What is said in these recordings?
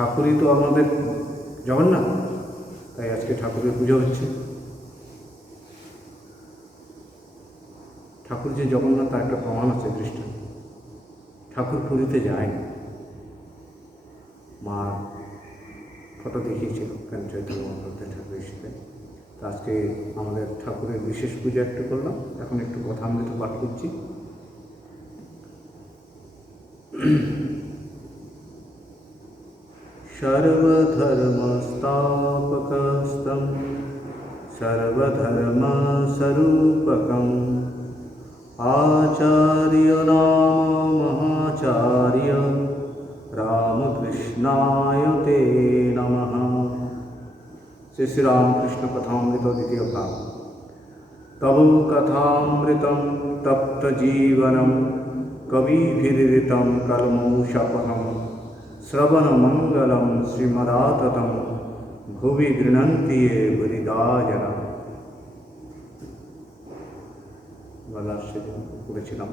ঠাকুরই তো আমাদের জগন্নাথ, তাই আজকে ঠাকুরের পুজো হচ্ছে। ঠাকুর যে জগন্নাথ তার একটা প্রমাণ আছে, দৃষ্টান্ত। ঠাকুর পুরীতে যায়, মা ফটো দেখিয়েছিল কেন চৈতন্য মহাপ্রভু ঠাকুর এসেছে। তা আজকে আমাদের ঠাকুরের বিশেষ পূজা একটু করলাম, এখন একটু কথামৃত পাঠ করছি। সর্বধর্মস্থাপকস্तं সর্বধর্মস্বরূপকং আচার্য নাম মহাচার্য রামকৃষ্ণায় তে নমঃ। শ্রী শ্রী রামকৃষ্ণ কথামৃত দ্বিতীয় ভাগ। তব কথামৃতম তপ্ত জীবনম কবিভিরিতম কলমৌষপহম শ্রবণমঙ্গলম শ্রীমদাততম ভুবি গৃহন্তি ये বলিদা জনা। গলার সেদিন করেছিলাম।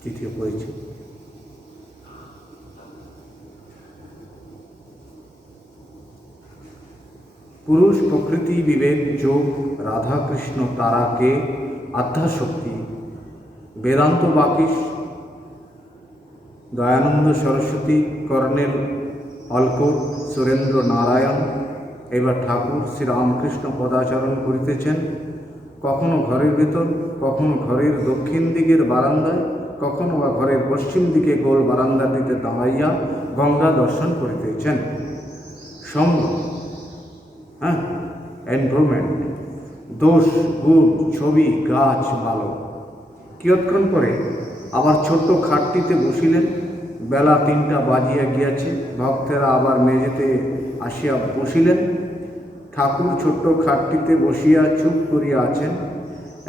তৃতীয় পরিচ্ছেদ। পুরুষ প্রকৃতি বিবেক যোগ রাধাকৃষ্ণ তারাকে আধ্যাশক্তি বেদান্ত বাকিশ দয়ানন্দ সরস্বতী কর্ণেল অলকোট সুরেন্দ্র নারায়ণ। এবার ঠাকুর শ্রীরামকৃষ্ণ পদাচরণ করিতেছেন, কখনো ঘরের ভেতর, কখনো ঘরের দক্ষিণ দিকের বারান্দায়, কখনো বা ঘরের পশ্চিম দিকে গোল বারান্দাটিতে দাঁড়াইয়া গঙ্গা দর্শন করিতেছেন। সঙ্গ এনভায়রনমেন্ট, দোষ গুড় ছবি গাছ ভালো। কিয়ৎক্ষণ পরে আবার ছোট্ট খাটটিতে বসিলেন। বেলা 3টা বাজিয়া গিয়াছে। ভক্তেরা আবার মেঝেতে আসিয়া বসিলেন। ঠাকুর ছোট্ট খাটটিতে বসিয়া চুপ করিয়া আছেন।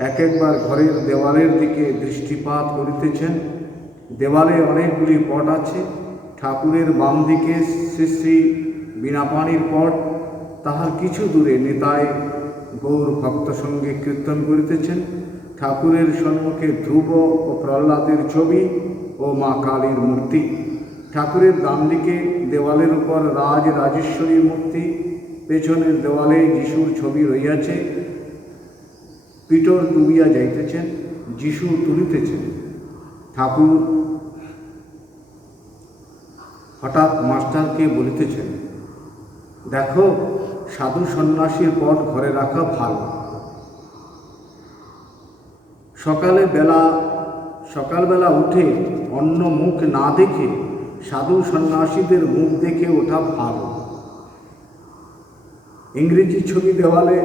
এক একবার ঘরের দেওয়ালের দিকে দৃষ্টিপাত করিতেছেন। দেওয়ালে অনেকগুলি পট আছে। ঠাকুরের বাম দিকে শ্রী শ্রী বীণাপাণির পট, তাহার কিছু দূরে নিতাই গৌর ভক্ত সঙ্গে কীর্তন করিতেছেন। ঠাকুরের সম্মুখে ধ্রুব ও প্রহ্লাদের ছবি ও মা কালীর মূর্তি। ঠাকুরের ডান দিকে দেওয়ালের উপর রাজ রাজেশ্বরীর মূর্তি। পেছনের দেওয়ালে যিশুর ছবি রইয়াছে। পিটর ডুবিয়া যাইতেছেন, যিশু তুলিতেছেন। ঠাকুর হঠাৎ মাস্টারকে বলিতেছেন, দেখো সাধু সন্ন্যাসীর পট ঘরে রাখা ভালো। সকালবেলা উঠে অন্য মুখ না দেখে সাধু সন্ন্যাসীদের মুখ দেখে ওঠা ভালো। ইংরেজি ছবি দেওয়ালে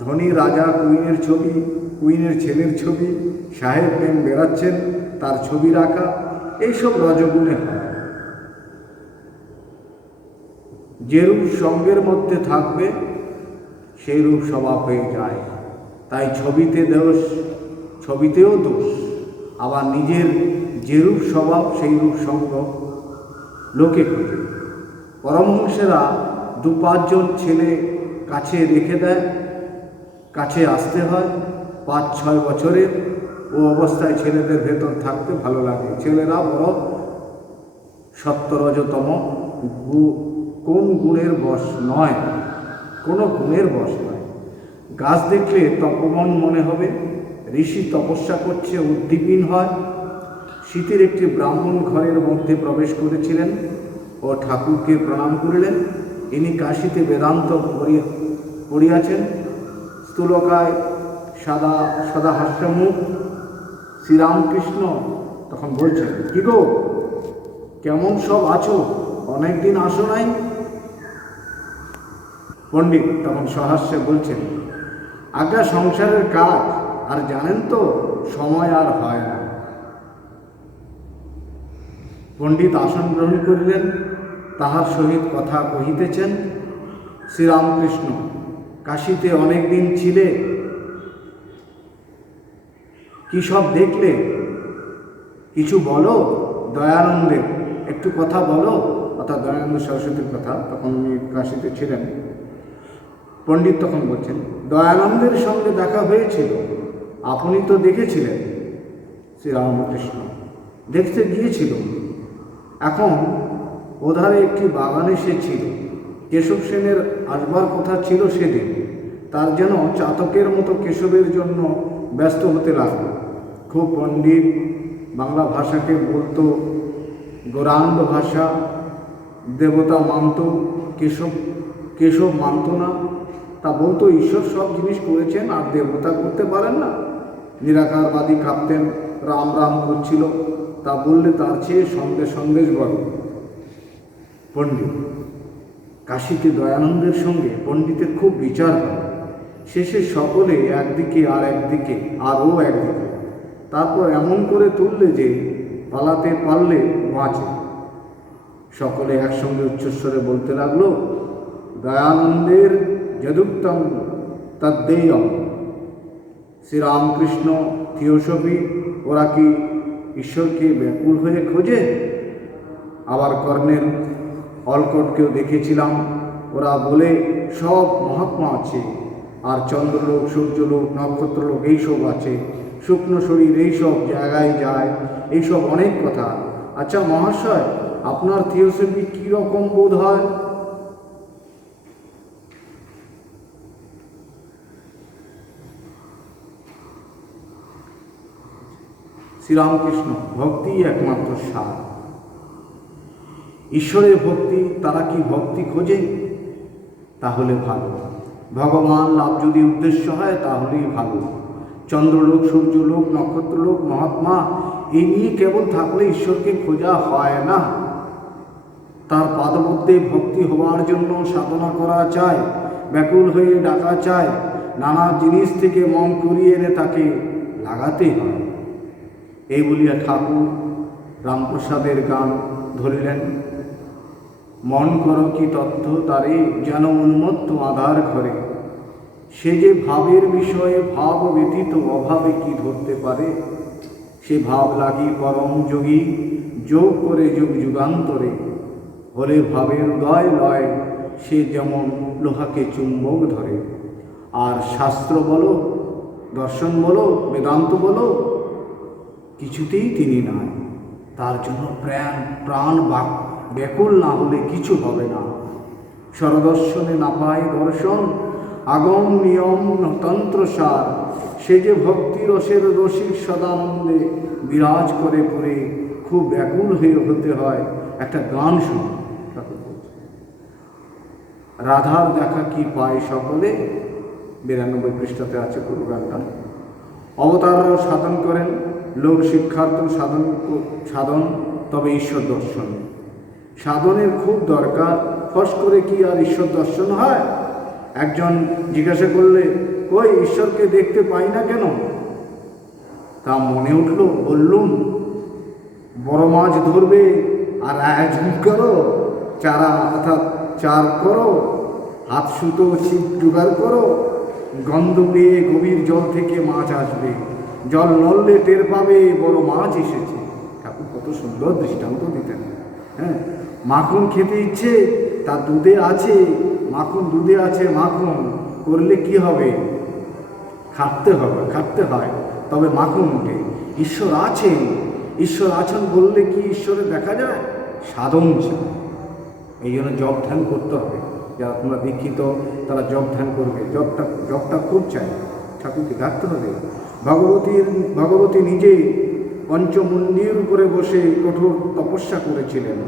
ধনী রাজা কুইনের ছবি, কুইনের ছেলের ছবি, সাহেব প্রেম বেড়াচ্ছেন তার ছবি রাখা, এইসব রজগুণে হয়। যেরূপ সঙ্গের মধ্যে থাকবে সেই রূপ স্বভাব হয়ে যায়। তাই ছবিতেও দোষ। আবার নিজের যেরূপ স্বভাব সেই রূপ সঙ্গ লোকে খোঁজে। পরমহংসেরা 2-5 জন ছেলে কাছে রেখে দেয়, কাছে আসতে হয়। 5-6 বছরের ও অবস্থায় ছেলেদের ভেতর থাকতে ভালো লাগে। ছেলেরা বড় সত্তরজতম, কোন গুণের বশ নয়, কোনো গুণের বশ নয়। গাছ দেখলে তপবন মনে হবে। ঋষি তপস্যা করছে উদ্দীপীন হয়। শীতের একটি ব্রাহ্মণ ঘরের মধ্যে প্রবেশ করেছিলেন ও ঠাকুরকে প্রণাম করিলেন। ইনি কাশীতে বেদান্ত পড়িয়াছেন। স্থূলকায় সদা হাস্যমুখ। শ্রীরামকৃষ্ণ তখন বলছেন, কি গো কেমন সব আছো, অনেকদিন আসো নাই। পণ্ডিত তখন সহাস্যে বলছেন, আজ্ঞা সংসারের কাজ, আর জানেন তো সময় আর হয় না। পণ্ডিত আসন গ্রহণ করিলেন। তাহার সহিত কথা কহিতেছেন। শ্রীরামকৃষ্ণ, কাশীতে অনেক দিন ছিলে, কি সব দেখলে কিছু বলো। দয়ানন্দের একটু কথা বলো, অর্থাৎ দয়ানন্দ সরস্বতীর কথা। তখন উনি কাশীতে ছিলেন। পণ্ডিত তখন বলছেন, দয়ানন্দের সঙ্গে দেখা হয়েছিল, আপনি তো দেখেছিলেন। শ্রীরামকৃষ্ণ দেখতে গিয়েছিল। এখন ওধারে একটি বাগানে সে ছিল। কেশব সেনের আসবার কথা ছিল সেদিন। তার যেন চাতকের মতো কেশবের জন্য ব্যস্ত হতে লাগলো। খুব পণ্ডিত, বাংলা ভাষাকে বলতো গৌরাঙ্গ ভাষা, দেবতা মানত, কেশব মানত না। তা বলতো ঈশ্বর সব জিনিস করেছেন আর দেবতা করতে পারেন না। নিরাকারবাদী কাঁপতেন, রাম রাম করছিল। তা বললে তার চেয়ে সন্দেশ বড়। পণ্ডিত কাশীতে দয়ানন্দের সঙ্গে পণ্ডিতের খুব বিচার হয়। শেষে সকলে একদিকে আর একদিকে আরও একদিকে। তারপর এমন করে তুললে যে পালাতে পারলে বাঁচে। সকলে একসঙ্গে উচ্চস্বরে বলতে লাগলো, দয়ানন্দের যদুক্তম তদ্দেয়ম। শ্রীরামকৃষ্ণ, থিওসফি, ওরা কি ঈশ্বরকে ব্যাকুল হয়ে খোঁজে? আবার কর্ণের অলকটকেও দেখেছিলাম, ওরা বলে সব মহাত্মা আছে, আর চন্দ্রলোক, সূর্যলোক, নক্ষত্রলোক এইসব আছে, শুকনো শরীর এইসব জায়গায় যায়, এইসব অনেক কথা। আচ্ছা মহাশয়, আপনার থিওসফি কীরকম বোধ হয়? শ্রীরামকৃষ্ণ, ভক্তি একমাত্র সার। ঈশ্বরের ভক্তি, তারা কি ভক্তি খোঁজে? তাহলে ভালো। ভগবান লাভ যদি উদ্দেশ্য হয় তাহলেই ভালো। চন্দ্রলোক, সূর্যলোক, নক্ষত্রলোক, মহাত্মা এই নিয়ে কেবল থাকলে ঈশ্বরকে খোঁজা হয় না। তার পাদপদ্মে ভক্তি হওয়ার জন্য সাধনা করা চায়, ব্যাকুল হয়ে ডাকা চায়, নানা জিনিস থেকে মন করিয়ে এনে তাকে লাগাতে হয়। এই বলিয়া ঠাকুর রামপ্রসাদের গান ধরিলেন, মন করো কি তথ্য তারে যেন উন্মত্ত আধার ঘরে, সে যে ভাবের বিষয়ে ভাব ব্যতীত অভাবে কি ধরতে পারে, সে ভাব লাগি পরম যোগী যোগ করে যুগ যুগান্তরে, হলে ভাবের উদয় লয় সে যেমন লোহাকে চুম্বক ধরে। আর শাস্ত্র বলো, দর্শন বলো, বেদান্ত বলো, কিছুতেই তিনি নয়। তার জন্য প্রাণ ব্যাকুল না হলে কিছু হবে না। স্বরদর্শনে না পায় দর্শন, আগম নিয়ম তন্ত্রসার, সে যে ভক্তি রসের রসিক সদানন্দে বিরাজ করে পড়ে খুব ব্যাকুল হয়ে হতে হয়। একটা গান শুনে রাধার দেখা কি পায় সকলে, 92 পৃষ্ঠাতে আছে পুরো গানটা। অবতাররাও সাধন করেন, লোক শিক্ষার্থ সাধন, তবে ঈশ্বর দর্শন সাধনের খুব দরকার। ফস করে কি আর ঈশ্বর দর্শন হয়? একজন জিজ্ঞাসা করলে, কই ঈশ্বরকে দেখতে পাই না কেন? তা মনে উঠল, বললুম, বড় মাছ ধরবে আর আয়োজন করো, চারা অর্থাৎ চার করো, হাত সুতো ছিপ জোগাড় করো, গন্ধ পেয়ে গভীর জল থেকে মাছ আসবে, জল নড়লে টের পাবে বড় মাছ এসেছে। ঠাকুর কত সুন্দর দৃষ্টান্ত দিতেন। হ্যাঁ, মাখন খেতে ইচ্ছে, তার দুধে আছে মাখন, দুধে আছে মাখন, করলে কি হবে? খাটতে হয়, তবে মাখন ওঠে। ঈশ্বর আছেন, ঈশ্বর আছেন বললে কি ঈশ্বরে দেখা যায়? সাধন চাই। এই জন্য জপ ধ্যান করতে হবে। যারা তোমরা দীক্ষিত তারা জপ ধ্যান করবে, জপটা খুব চাই, ঠাকুরকে ডাকতে হবে। ভগবতী নিজেই পঞ্চমুণ্ডির উপরে বসে কঠোর তপস্যা করেছিলেন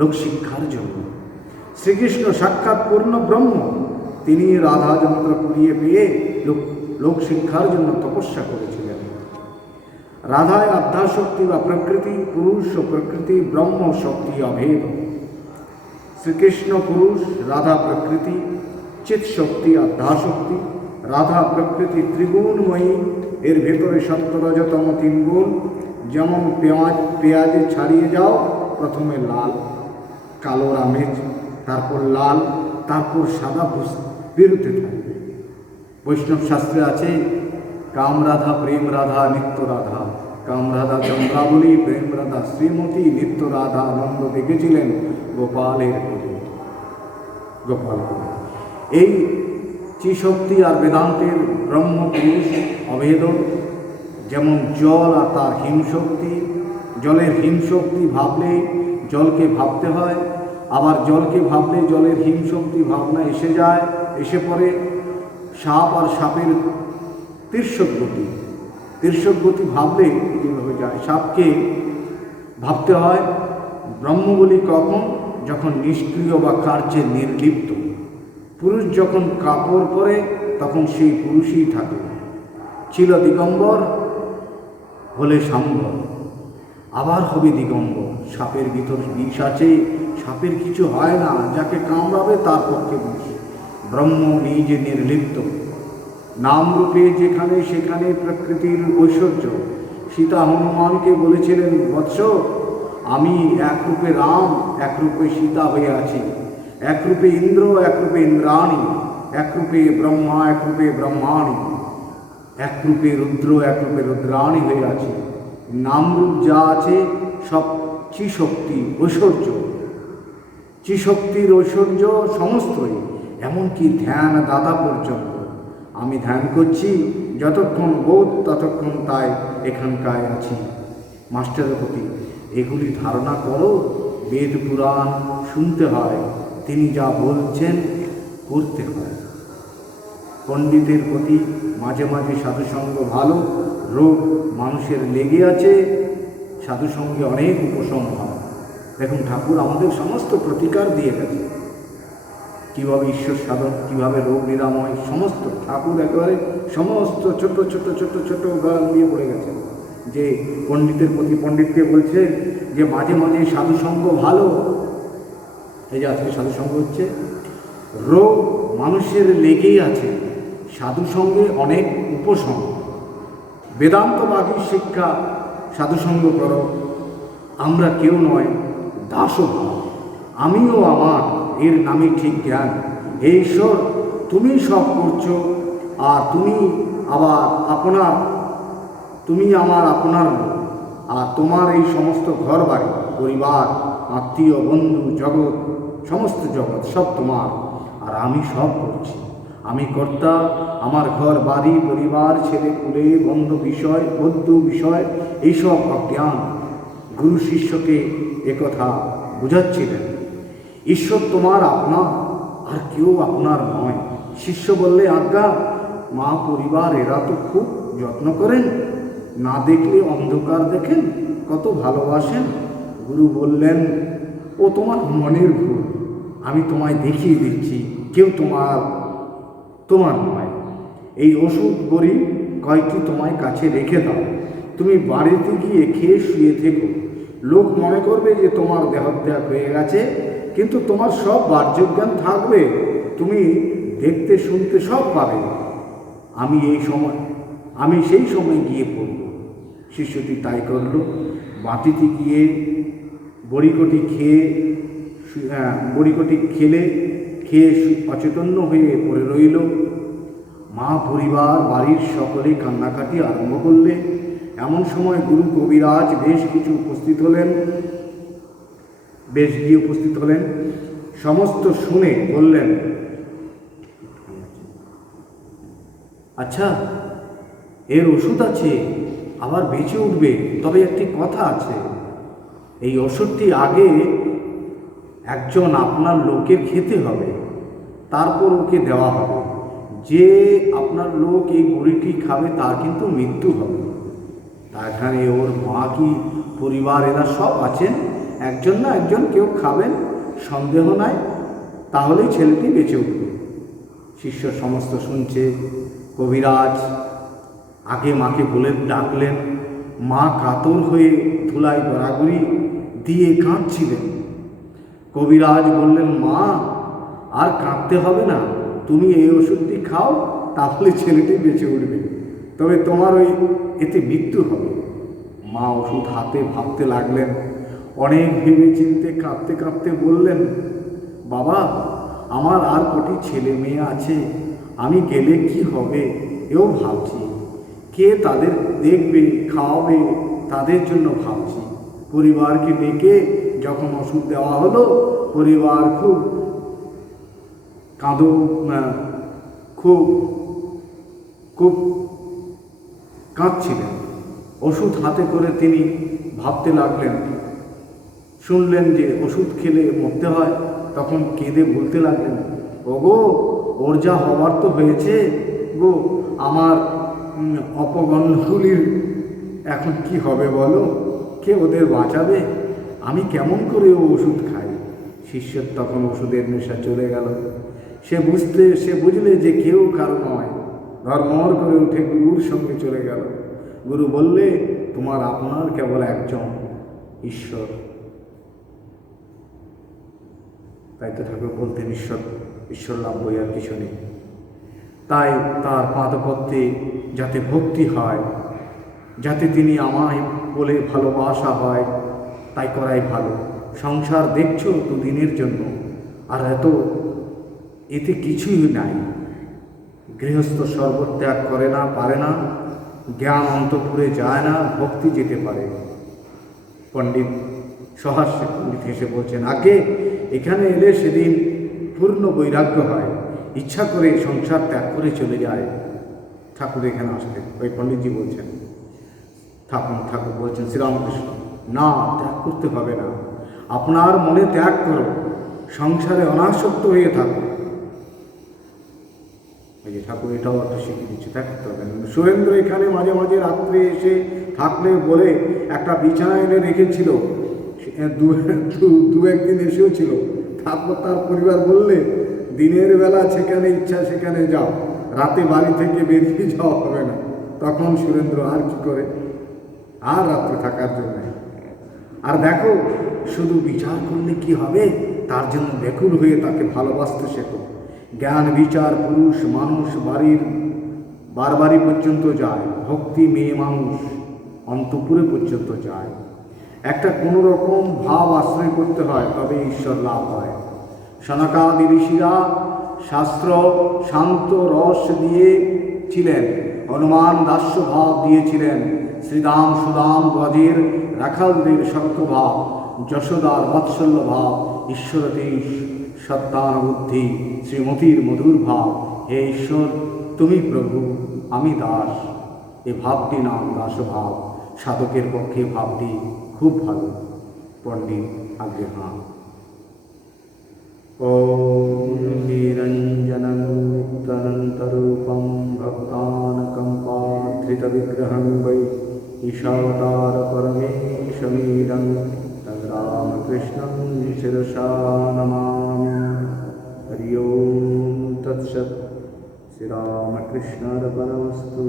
লোকশিক্ষার জন্য। শ্রীকৃষ্ণ সাক্ষাৎ পূর্ণ ব্রহ্ম, তিনি রাধা যন্ত্র কুড়িয়ে পেয়ে লোকশিক্ষার জন্য তপস্যা করেছিলেন। রাধায় আধ্যাশক্তি বা প্রকৃতি, পুরুষ ও প্রকৃতি, ব্রহ্ম শক্তি অভেদ। শ্রীকৃষ্ণ পুরুষ, রাধা প্রকৃতি, চিৎ শক্তি, আধ্যাশক্তি। রাধা প্রকৃতি ত্রিগুণময়ী, এর ভেতরে সত্তরজতম 3 গুণ। যেমন পেঁয়াজে ছাড়িয়ে যাও, প্রথমে লাল, কালো আমেজ, তারপর লাল, তারপর সাদা বেরোতে থাকবে। বৈষ্ণব শাস্ত্রে আছে, কাম রাধা, প্রেম রাধা, নিত্য রাধা। কাম রাধা চন্দ্রাবলী, প্রেম রাধা শ্রীমতী, নিত্য রাধা আনন্দ দেখেছিলেন গোপালের কোলে। গোপাল এই চিশক্তি আর বেদান্তের ব্রহ্ম পুরুষ অভেদন, যেমন জল আর তার হিমশক্তি, জলের হিমশক্তি ভাবলে জলকে ভাবতে হয়, আবার জলকে ভাবলে জলের হিমশক্তি ভাবনা এসে যায়, এসে পড়ে। সাপ আর সাপের তির্যক গতি, তির্যক গতি ভাবলে যেভাবে যায়, সাপকে ভাবতে হয়। ব্রহ্ম বলি কখন? যখন নিষ্ক্রিয় বা কার্যে নির্লিপ্ত। পুরুষ যখন কাপড় পরে তখন সেই পুরুষই থাকে। ছিল দিগম্বর, হলে সাম্বর, আবার হবে দিগম্বর। সাপের ভিতর বিষ আছে, সাপের কিছু হয় না, যাকে কামড়াবে তার পক্ষে বিষ। ব্রহ্ম নিজে নির্লিপ্ত, নামরূপে যেখানে সেখানে প্রকৃতির ঐশ্বর্য। সীতা হনুমানকে বলেছিলেন, বৎস, আমি একরূপে রাম, একরূপে সীতা হয়ে আছি, একরূপে ইন্দ্র, একরূপে ইন্দ্রাণী, একরূপে ব্রহ্মা, একরূপে ব্রহ্মাণী, একরূপে রুদ্র, একরূপে রুদ্রাণী হয়ে আছে। নামরূপ যা আছে সব চিশক্তি ঐশ্বর্য, চিশক্তির ঐশ্বর্য সমস্তই, এমনকি ধ্যান দাতা পর্যন্ত। আমি ধ্যান করছি যতক্ষণ বোধ ততক্ষণ তাই এখানকায় আছি। মাস্টারের প্রতি এগুলি ধারণা করো। বেদ পুরাণ শুনতে হয়, তিনি যা বলছেন করতে হয়। পণ্ডিতের প্রতি মাঝে মাঝে সাধুসঙ্গ ভালো। রোগ মানুষের লেগে আছে, সাধুসঙ্গে অনেক উপশম হয়। দেখুন, ঠাকুর আমাদের সমস্ত প্রতিকার দিয়ে গেছে, কীভাবে ঈশ্বর সাধন, কীভাবে রোগ নিরাময়, সমস্ত ঠাকুর একেবারে সমস্ত ছোট ছোট ছোট ছোট উদাহরণ দিয়ে পড়ে গেছেন। যে পণ্ডিতের প্রতি পণ্ডিতকে বলছে যে মাঝে মাঝে সাধুসঙ্গ ভালো। এই যে আজকে সাধুসঙ্গ হচ্ছে, রোগ মানুষের লেগেই আছে, সাধুসঙ্গে অনেক উপশম। বেদান্তবাদী শিক্ষা, সাধুসঙ্গ করো। আমরা কেউ নয়, দাসও, আমিও আমার, এর নামই ঠিক জ্ঞান। হে ঈশ্বর, তুমি সব করছো, আর তুমি আবার আপনার, তুমি আমার আপনার, আর তোমার এই সমস্ত ঘর বাড়ি, পরিবার, আত্মীয়, বন্ধু, জগৎ, সমস্ত জগৎ সব তোমার, আর আমি সব করছি। আমি কর্তা, আমার ঘর বাড়ি, পরিবার, ছেলে পুলে, বন্ধু বিষয় এইসব অজ্ঞান। গুরু শিষ্যকে একথা বুঝাচ্ছিলেন। ঈশ্বর তোমার আপনা, আর কেউ আপনার নয়। শিষ্য বললে, আজ্ঞা, মা, পরিবার এরা তো খুব যত্ন করেন, না দেখলে অন্ধকার দেখেন, কত ভালোবাসেন। গুরু বললেন, ও তোমার মনের ভুল, আমি তোমায় দেখিয়ে দিচ্ছি, কেউ তোমার নয়। এই ওষুধ বড়ি কয়টি তোমায় কাছে রেখে দাও, তুমি বাড়িতে গিয়ে খেয়ে শুয়ে থেকো। লোক মনে করবে যে তোমার দেহত্যাগ হয়ে গেছে, কিন্তু তোমার সব বাহ্যজ্ঞান থাকবে, তুমি দেখতে শুনতে সব পাবে। আমি সেই সময় গিয়ে পড়ব। শিষ্যটি তাই করল। বাটিতে গিয়ে বড়িকটি খেয়ে অচেতন্য হয়ে পড়ে রইল। মা, পরিবার, বাড়ির সকলে কান্নাকাটি আরম্ভ করলে। এমন সময় গুরু কবিরাজ বেশ গিয়ে উপস্থিত হলেন। সমস্ত শুনে বললেন, আচ্ছা, এর ওষুধ আছে, আবার বেঁচে উঠবে, তবে একটি কথা আছে, এই ওষুধটি আগে একজন আপনার লোকে খেতে হবে, তারপর ওকে দেওয়া হবে। যে আপনার লোক এই বড়িটি খাবে তার কিন্তু মৃত্যু হবে। তা এখানে ওর মা কি পরিবার এরা সব আছেন, একজন না একজন কেউ খাবেন, সন্দেহ নাই, তাহলেই ছেলেটি বেঁচে উঠবে। শিষ্য সমস্ত শুনছে। কবিরাজ আগে মাকে বলে ডাকলেন। মা কাতর হয়ে ধুলায় গড়াগড়ি দিয়ে কাঁদছিলেন। কবিরাজ বললেন, মা, আর কাঁদতে হবে না, তুমি এই ওষুধটি খাও, তাহলে ছেলেটি বেঁচে উঠবে, তবে তোমার এতে মৃত্যু হবে। মা ওষুধ হাতে ভাবতে লাগলেন। অনেক ভেবে চিনতে কাঁদতে কাঁদতে বললেন, বাবা, আমার আর কটি ছেলে মেয়ে আছে, আমি গেলে কি হবে এও ভাবছি, কে তাদের দেখবে, খাওয়াবে, তাদের জন্য ভাবছি। পরিবারকে ডেকে যখন ওষুধ দেওয়া হলো, পরিবার খুব কাঁদছিলেন। ওষুধ হাতে করে তিনি ভাবতে লাগলেন। শুনলেন যে ওষুধ খেলে মরতে হয়, তখন কেঁদে বলতে লাগলেন, ওগো, ওর যা হবার তো হয়েছে গো, আমার অপগণ্ডগুলির এখন কি হবে বলো? কে ওদের বাঁচাবে? আমি কেমন করে ও ওষুধ খাই? শিষ্যের তখন ওষুধের নেশা চলে গেল। সে বুঝলে যে কেউ কারো নয়। ধর্মর করে উঠে গুরুর সঙ্গে চলে গেল। গুরু বললে, তোমার আপনার কেবল একজন, ঈশ্বর। তাই তো ঠাকুর বলতেন, ঈশ্বর লাভ বই আর কিছু নেই। তাই তার পাদপদ্মে যাতে ভক্তি হয়, যাতে তিনি আমায় বলে ভালোবাসা হয়, তাই করাই ভালো। সংসার দেখছো দুদিনের জন্য, আর এতে কিছুই নাই। গৃহস্থ সর্বত্যাগ করে না, পারে না। জ্ঞান অন্তঃপুরে যায় না, ভক্তি যেতে পারে। পণ্ডিত সহাস্যে পণ্ডিত হেসে বলছেন, আগে এখানে এলে সেদিন পূর্ণ বৈরাগ্য হয়, ইচ্ছা করে সংসার ত্যাগ করে চলে যায়। ঠাকুর এখানে আসলেন, ওই পণ্ডিতজি বলছেন। ঠাকুর বলছেন, শ্রীরামকৃষ্ণ, না, ত্যাগ করতে হবে না। আপনার মনে ত্যাগ করো, সংসারে অনাসক্ত হয়ে থাকো। এই যে ঠাকুর এটাও একটা শিখিয়ে দিচ্ছে, ত্যাগ করতে হবে না। সুরেন্দ্র এখানে মাঝে মাঝে রাত্রে এসে থাকলে বলে একটা বিছানা এনে রেখেছিল, দু একদিন এসেও ছিল। তারপর তার পরিবার বললে, দিনের বেলা সেখানে ইচ্ছা সেখানে যাও, রাতে বাড়ি থেকে বেরিয়ে যাওয়া হবে না। তখন সুরেন্দ্র আর কি করে, আর রাত্রে থাকার জন্য। আর দেখো, শুধু বিচার করলে কি হবে, তার জন্য ব্যাকুল হয়ে তাকে ভালোবাসতে শেখো। জ্ঞান বিচার পুরুষ মানুষ বাড়ি পর্যন্ত যায়, ভক্তি মেয়ে মানুষ অন্তঃপুরে পর্যন্ত যায়। একটা কোনো রকম ভাব আশ্রয় করতে হয়, তবে ঈশ্বর লাভ হয়। সনকাদি ঋষিরা শাস্ত্র শান্ত রস দিয়েছিলেন, হনুমান দাস্য ভাব দিয়েছিলেন, শ্রীদাম সুদাম ব্রজের রাখালদের সত্যভাব, যশোদার বাৎসল্য ভাব, ঈশ্বরদেশ সত্যানুবুদ্ধি, শ্রীমতীর মধুর ভাব। হে ঈশ্বর, তুমি প্রভু, আমি দাস। এ ভাবটি নাম দাসভাব। সাধকের পক্ষে ভাবটি খুব ভালো। পণ্ডিত আজ্ঞে হাঁ। ওম নিরঞ্জনমুক্তানন্তরূপম ভক্তানকম্পাধৃতবিগ্রহং বৈ ঈশাবতার পরমেশমীডং তদ্রামকৃষ্ণং শিরসা নমামি। হরি ওম তৎসৎ। শ্রীরামকৃষ্ণার্পণমস্তু।